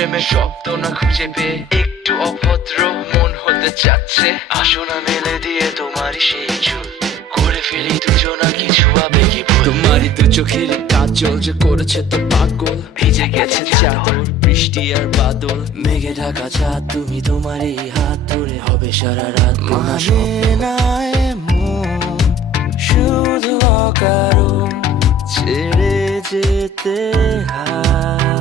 প্রেমের শব্দ না খুঁজে পেয়ে একটু অভদ্র মন হতে চাচ্ছে। আসো না মেলে দিয়ে তোমারই সেই চুল, করে ফেলি দুজনা কিছু আবেগী ভুল। তোমারই দু চোখের কাজল যে করেছে তো পাগল, ভিজে গেছে চাদর বৃষ্টি আর বাদল, মেঘে ঢাকা চাঁদ তুমি তোমার এই হাত ধরে হবে সারা রাত। মানে না এমন শুধু অকারণ ছেড়ে যেতে হয়।